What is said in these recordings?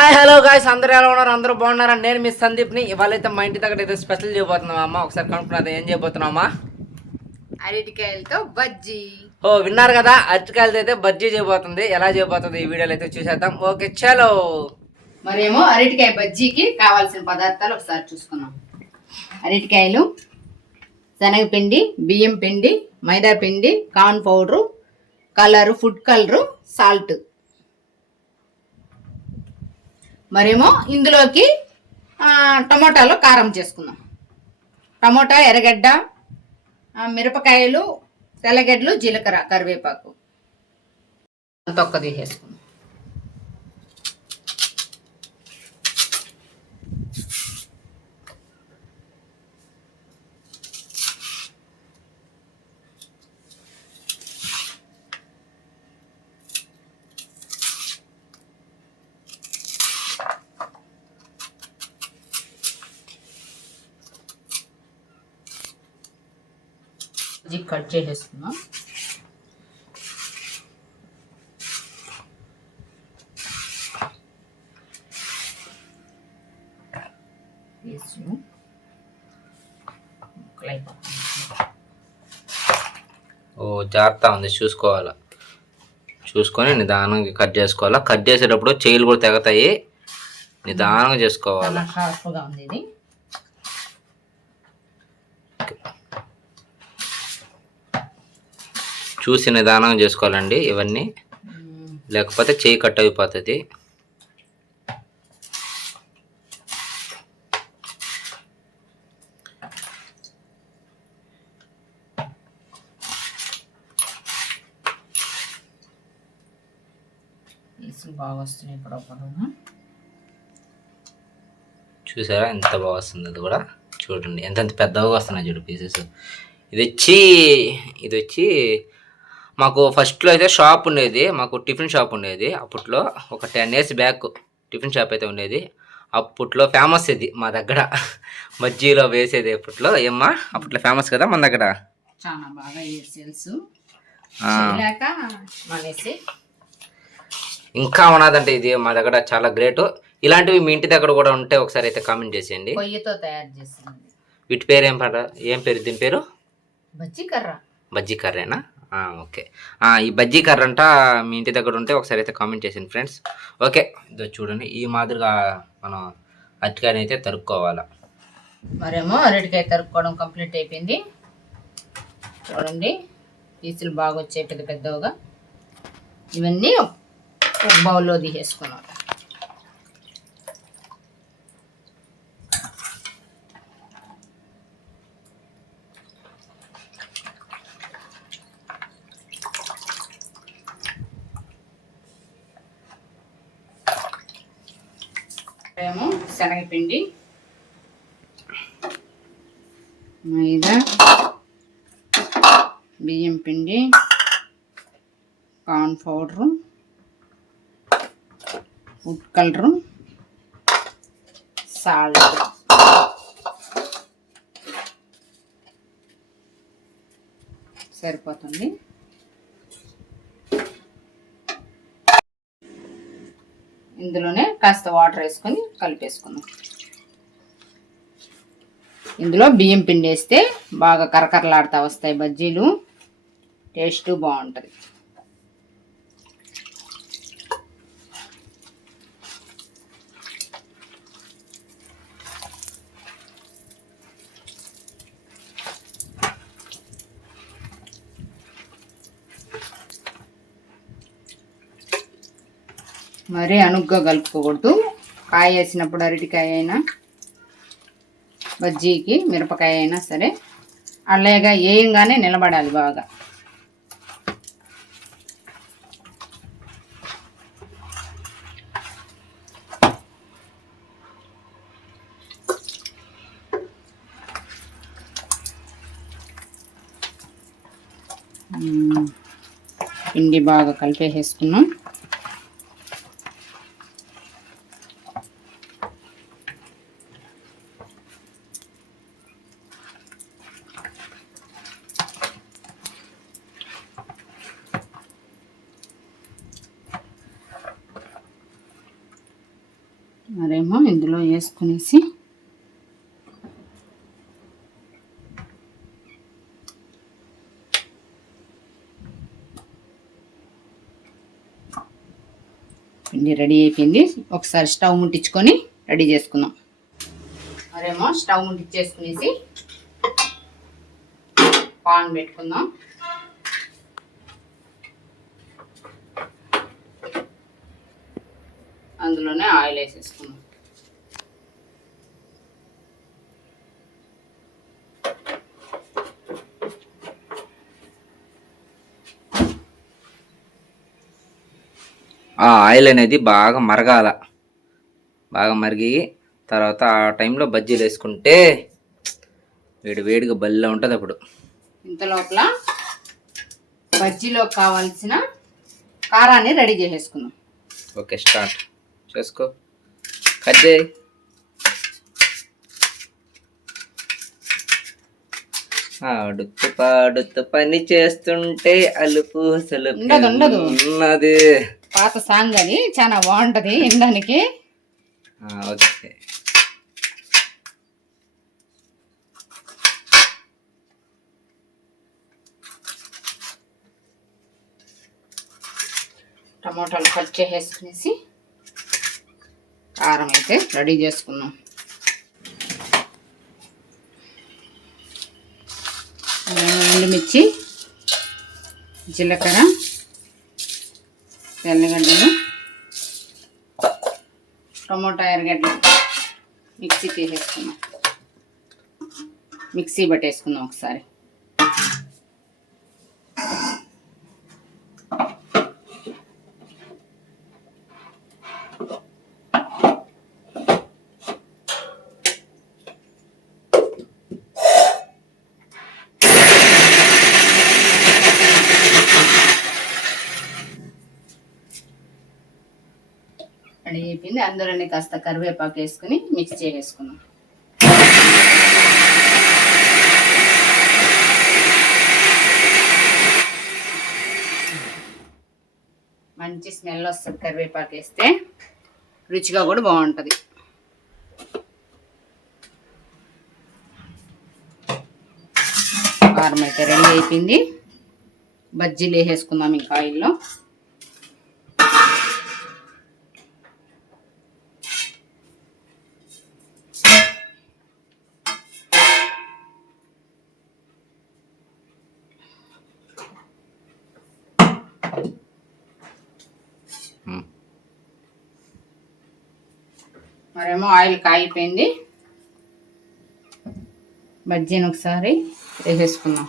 Hi hello guys, అందరూ ఎలా ఉన్నారు? అందరూ బాగున్నారా? నేను మీ సందీప్ని. ఇవాళైతే మా ఇంటి దగ్గర అయితే స్పెషల్ చేయబోతున్నాం అమ్మ. ఒకసారి కనుక్కున్నది ఏం చేయబోతున్నామా? అరటికాయలతో బజ్జీ. విన్నారు కదా, అరటికాయలతో అయితే బజ్జీ చేయబోతుంది. ఎలా చేయబోతుంది ఈ వీడియోలో అయితే చూసేద్దాం. ఓకే చలో. మరేమో అరటికాయ బజ్జీకి కావాల్సిన పదార్థాలు ఒకసారి చూసుకున్నాం. అరటికాయలు, శనగపిండి, బియ్యం పిండి, మైదా పిండి, corn powder, colour, food colour, salt. మరేమో ఇందులోకి టమోటాలో కారం చేసుకుందాం. టమోటా, ఎర్రగడ్డ, మిరపకాయలు, తెల్లగడ్డలు, జీలకర్ర, కరివేపాకు తొక్క తీసేసుకుందాం. కట్ చేసేసుకున్నాం. జాగ్రత్త ఉంది, చూసుకోవాలా. చూసుకొని నిదానంగా కట్ చేసుకోవాలా. కట్ చేసేటప్పుడు చేయిలు కూడా తెగతాయి, నిదానంగా చేసుకోవాలా. షార్ప్గా ఉంది ఇది. చూసి నిదానంగా చేసుకోవాలండి ఇవన్నీ, లేకపోతే చేయి కట్ అయిపోతుంది. బాగా వస్తున్నాయి ఇప్పుడు. చూసారా ఎంత బాగా వస్తుంది? అది కూడా చూడండి ఎంత పెద్దగా వస్తున్నాయి చూడు పీసెస్. ఇది వచ్చి మాకు ఫస్ట్లో అయితే షాప్ ఉండేది, మాకు టిఫిన్ షాప్ ఉండేది. అప్పట్లో ఒక 10 years బ్యాక్ టిఫిన్ షాప్ అయితే ఉండేది. అప్పట్లో ఫేమస్ ఇది మా దగ్గర, బజ్జీలో వేసేది. అప్పట్లో ఏమ్మా, అప్పట్లో ఫేమస్ కదా మన దగ్గర, చాలా బాగా సేల్స్. ఇంకా ఉన్నదంటే ఇది మా దగ్గర చాలా గ్రేట్. ఇలాంటివి మీ ఇంటి దగ్గర కూడా ఉంటే ఒకసారి అయితే కామెంట్ చేసేయండి. పొయ్యితో తయారు చేసింది. వీటి పేరు ఏం పేరు? దీని పేరు బజ్జీ కర్ర. బజ్జీ కర్రేనా? ఓకే. ఈ బజ్జీ కర్ర అంట మీ ఇంటి దగ్గర ఉంటే ఒకసారి అయితే కామెంట్ చేసింది ఫ్రెండ్స్. ఓకే, ఇదో చూడండి, ఈ మాదిరిగా మనం అరటికాయని అయితే తరుక్కోవాలా. మరేమో అరటికాయ తరుక్కోవడం కంప్లీట్ అయిపోయింది. చూడండి, పీసులు బాగా వచ్చాయి పెద్ద పెద్దగా. ఇవన్నీ ఒక బౌల్లో తీసేసుకున్నాం. ఏమో శనగపిండి, మైదా, బియ్యం పిండి, corn powder, food colour, salt. సరిపోతుంది. ఇందులోనే కాస్త వాటర్ వేసుకొని కలిపేసుకుందాం. ఇందులో బియ్యం పిండి వేస్తే బాగా కరకరలాడుతూ వస్తాయి బజ్జీలు, టేస్ట్ బాగుంటుంది. మరీ అనుగ్గా కలుపుకోకూడదు. కాయ వేసినప్పుడు అరటికాయ అయినా బజ్జీకి మిరపకాయ అయినా సరే అలాగా వేయంగానే నిలబడాలి బాగా. పిండి బాగా కలిపేసేసుకున్నాం. మరేమో ఇందులో వేసుకునేసి పిండి రెడీ అయిపోయింది. ఒకసారి స్టవ్ ముట్టించుకొని రెడీ చేసుకుందాం. మరేమో స్టవ్ ముట్టించేసుకునేసి పాన్ పెట్టుకుందాం. అందులోనే ఆయిల్ వేసేసుకుందాం. ఆ ఆయిల్ అనేది బాగా మరగాల. బాగా మరిగి తర్వాత ఆ టైంలో బజ్జీలు వేసుకుంటే వేడి వేడిగా బల్ల ఉంటుంది అప్పుడు. ఇంత లోపల బజ్జీలో కావాల్సిన కారాన్ని రెడీ చేసేసుకుందాం. ఓకే, స్టార్ట్ చేసుకో. కట్ చేయి. ఆడుతూ పాడుతూ పని చేస్తుంటే అలుపు సలుపు ఉన్నది. పాత సాంగ్ అది చాలా బాగుంటది వినడానికి. ఓకే, టమాటాలు కట్ చేసేసుకునేసి కారం అయితే రెడీ చేసుకుందాం. ఎండుమిర్చి, జీలకర్ర, తెల్లగడ్డలు, టమోటా ఎర్రగడ్డలు మిక్సీ తీసేసుకుందాం. మిక్సీ పట్టేసుకుందాం ఒకసారి. రెడీ అయిపోయింది. అందులోనే కాస్త కరివేపాకు వేసుకుని మిక్స్ చేసేసుకున్నాం. మంచి స్మెల్ వస్తుంది కరివేపాకు వేస్తే, రుచిగా కూడా బాగుంటుంది. కారం అయితే రెడీ అయిపోయింది. బజ్జీలు వేసేసుకుందాం ఇంకా ఆయిల్లో. మరేమో ఆయిల్ కాగిపోయింది. బజ్జీని ఒకసారి వేసేసుకుందాం.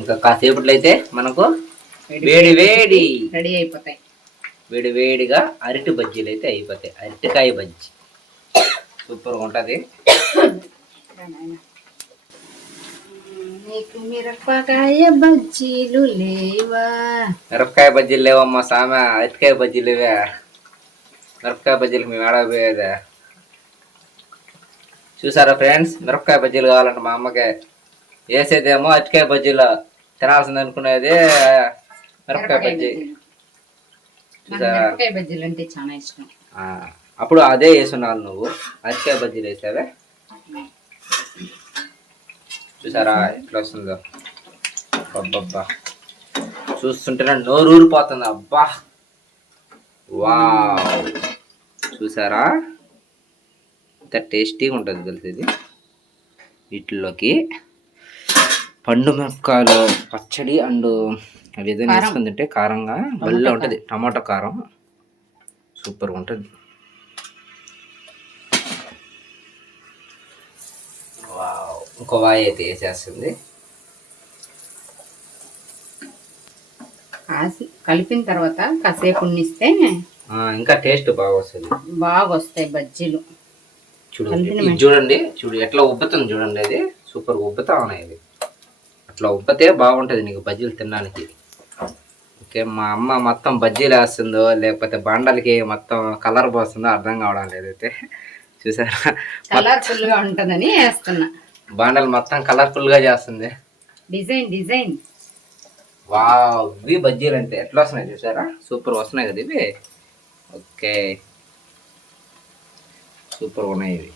ఇంకా కాసేపట్లో అయితే మనకు వేడి వేడి రెడీ అయిపోతాయి. వేడి వేడిగా అరటి బజ్జీలు అయితే అయిపోతాయి. అరటికాయ బజ్జీ సూపర్గా ఉంటుంది. మిరపకాయ బజ్జీలు లేవా? మిరపకాయ బజ్జీలు లేవమ్మా సామె, అరటికాయ బజ్జీలు లేవా? మిరపకాయ బజ్జీలకు మేము ఏడబోయేదా? చూసారా ఫ్రెండ్స్, మిరపకాయ బజ్జీలు కావాలంటే మా అమ్మకి వేసేదేమో అరటికాయ బజ్జీలు, తినాల్సింది అనుకునేది మిరపకాయ బజ్జీ. మిరపకాయ బజ్జీలు అంటే చాలా ఇష్టం. అప్పుడు అదే వేసున్నాను, నువ్వు అరటికాయ బజ్జీలు వేసావే. చూసారా ఎట్లా వస్తుందో? అబ్బబ్బా, చూస్తుంటేనే నోరు ఊరిపోతుంది. అబ్బా వావ్, చూసారా ఎంత టేస్టీగా ఉంటుంది తెలుసు ఇది. వీటిలోకి పండు మిరపకాయలు పచ్చడి అండ్ అవి ఏదైనా వేసుకుని తింటే కారంగా బల్ల ఉంటుంది. టమాటో కారం సూపర్గా ఉంటుంది. ఇంకో వాయి అయితే వేసేస్తుంది. కలిపిన తర్వాత కాసేపు ఉండిస్తే ఇంకా టేస్ట్ బాగా వస్తుంది. బాగా వస్తాయి బజ్జీలు. చూడు ఇది చూడండి, చూడు ఎట్లా ఉబ్బుతుంది చూడండి, అది సూపర్ ఉబ్బుతా ఉన్నాయి. ఇది అట్లా ఉబ్బతే బాగుంటుంది నీకు బజ్జీలు తినడానికి. ఓకే, మా అమ్మ మొత్తం బజ్జీలు వేస్తుందో లేకపోతే బాండలకి మొత్తం కలర్ పోస్తుందో అర్థం కావడం లేదైతే. చూసారా, కలర్ఫుల్ గా ఉంటుందని వేస్తున్నా. బాండలు మొత్తం కలర్ఫుల్ గా చేస్తుంది. డిజైన్ వావ్, ఇవి బజ్జీలు అంటే ఎట్లా వస్తున్నాయి చూసారా, సూపర్ వస్తున్నాయి కదా ఇవి. ఓకే, సూపర్ ఉన్నాయి ఇవి.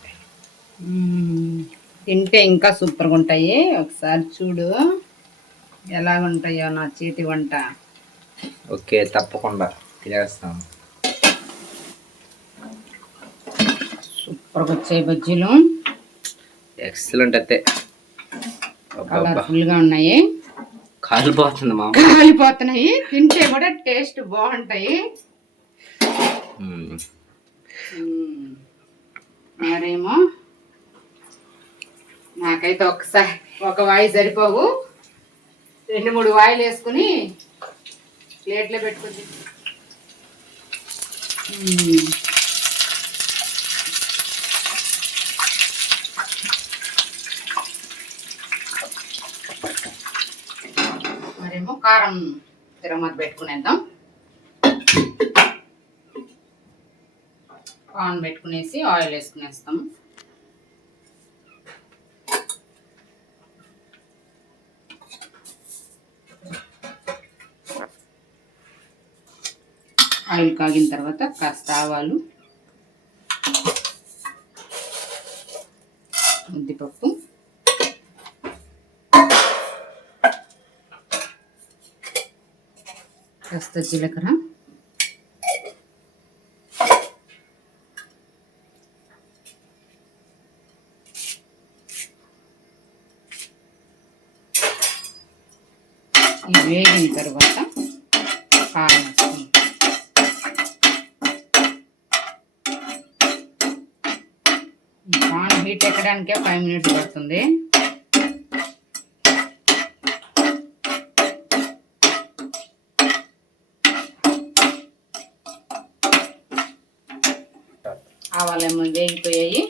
తింటే ఇంకా సూపర్గా ఉంటాయి. ఒకసారి చూడు ఎలాగుంటాయో నా చేతి వంట. ఓకే, తప్పకుండా తినేస్తాం. సూపర్గా వచ్చాయి బజ్జీలు, ఎక్సలెంట్ అయితే. కలర్ఫుల్ గా ఉన్నాయి, కాలిపోతుంది మా కాలిపోతున్నాయి. తింటే కూడా టేస్ట్ బాగుంటాయి. మరేమో నాకైతే ఒక వాయి సరిపోవు, 2-3 వాయిలు వేసుకుని ప్లేట్లో పెట్టుకుంది. మరేమో కారం తిరగమత పెట్టుకునేద్దాం. పాన్ పెట్టుకునేసి ఆయిల్ వేసుకునేస్తాం. ఆయిల్ కాగిన తర్వాత కాస్త ఆవాలు, ఉద్దిపప్పు, కాస్త జీలకర్ర, ఇవి వేగిన తర్వాత కారం వేస్తాం. పాన్ హీట్ ఎక్కడానికే 5 మినిట్స్ పడుతుంది. ఆవాలేమో వేగిపోయాయి,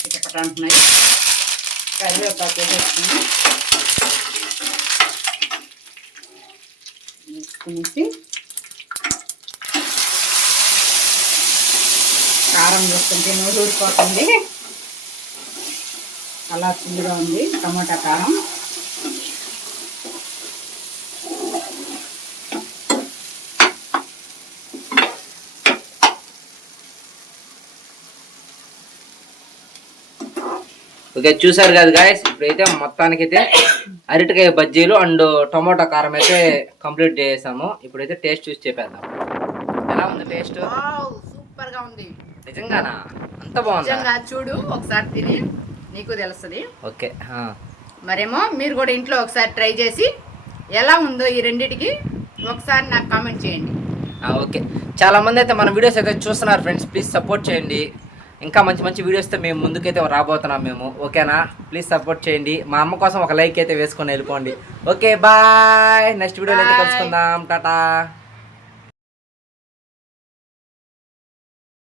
చిటపట అంటున్నాయి. కరివేపాకు వేసుకుని కారం వేస్తుంటే నోరు ఊరిపోతుంది. కలర్ఫుల్గా ఉంది టమాటా కారం. ఓకే, చూసారు కదా గాయస్, ఇప్పుడైతే మొత్తానికైతే అరటికాయ బజ్జీలు అండ్ టొమాటో కారం అయితే కంప్లీట్ చేసాము. ఇప్పుడైతే టేస్ట్ చూసి చెప్పేద్దాం. ఎలా ఉంది టేస్ట్? సూపర్ గా ఉంది. నిజంగానా? అంత బాగుంది. నిజంగా చూడు, ఒకసారి తిని నీకు తెలుస్తుంది. ఓకే, మరేమో మీరు కూడా ఇంట్లో ఒకసారి ట్రై చేసి ఎలా ఉందో ఈ రెండిటికి ఒకసారి నాకు కామెంట్ చేయండి. ఓకే, చాలా మంది అయితే మన వీడియోస్ అయితే చూస్తున్నారు ఫ్రెండ్స్. ప్లీజ్ సపోర్ట్ చేయండి. ఇంకా మంచి మంచి వీడియోస్తో మేము ముందుకైతే రాబోతున్నాం మేము. ఓకేనా? ప్లీజ్ సపోర్ట్ చేయండి. మా అమ్మ కోసం ఒక లైక్ అయితే వేసుకొని వెళ్ళిపోండి. Okay, bye. నెక్స్ట్ వీడియోలో అయితే కలుసుకుందాం. టాటా.